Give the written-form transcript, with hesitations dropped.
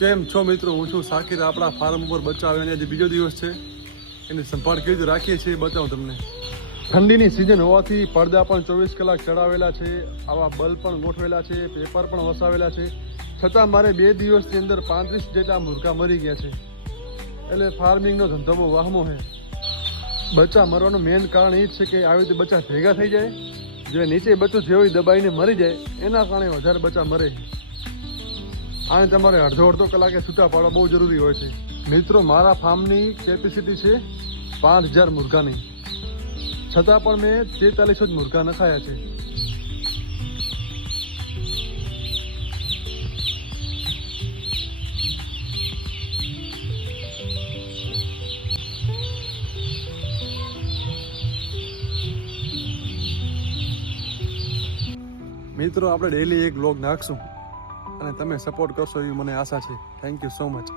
કેમ છો મિત્રો? હું છું સાકિર. આપણા ફાર્મ ઉપર બચ્ચા આવ્યા આજે બીજો દિવસ છે. એની સંભાળ કેવી રીતે રાખીએ છીએ બતાવું તમને. ઠંડીની સિઝન હોવાથી પડદા પણ 24 કલાક ચડાવેલા છે, આવા બલ્બ પણ ગોઠવેલા છે, પેપર પણ વસાવેલા છે. છતાં મારે 2 દિવસની અંદર 35 જેટલા મુર્ગા મરી ગયા છે. એટલે ફાર્મિંગનો ધંધો બહુ વાહમો છે. બચ્ચા મરવાનું મેઇન કારણ એ જ છે કે આવી રીતે બચ્ચા ભેગા થઈ જાય, જે નીચે બચ્ચું જેવી દબાઈને મરી જાય એના કારણે વધારે બચ્ચા મરે. આને તમારે અડધો કલાકે છૂટા પાડવા બહુ જરૂરી હોય છે. મિત્રો, મારા ફાર્મની કેપેસિટી છે 5000 મુર્ગાની, છતાં પણ મેં 43 જ મુર્ગા નખાયા છે. મિત્રો, આપણે ડેલી એક વ્લોગ નાખશું અને તમે સપોર્ટ કરશો એવી મને આશા છે. Thank you so much.